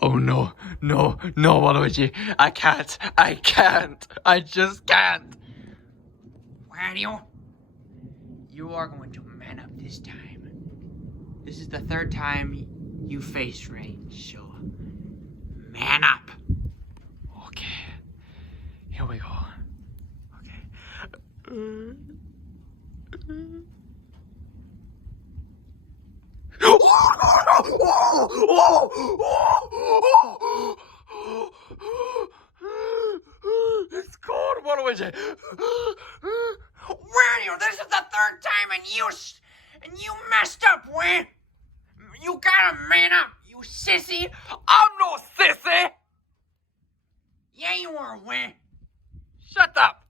Oh no, no, no, Waluigi. I can't. I just can't. Wario, you are going to man up this time. This is the third time you faced rain, so man up. Okay. Here we go. Okay. It's cold, Waluigi. Wario, this is the third time and you messed up, Wayne. You gotta man up, you sissy. I'm no sissy. Yeah, you are, Wayne. Shut up.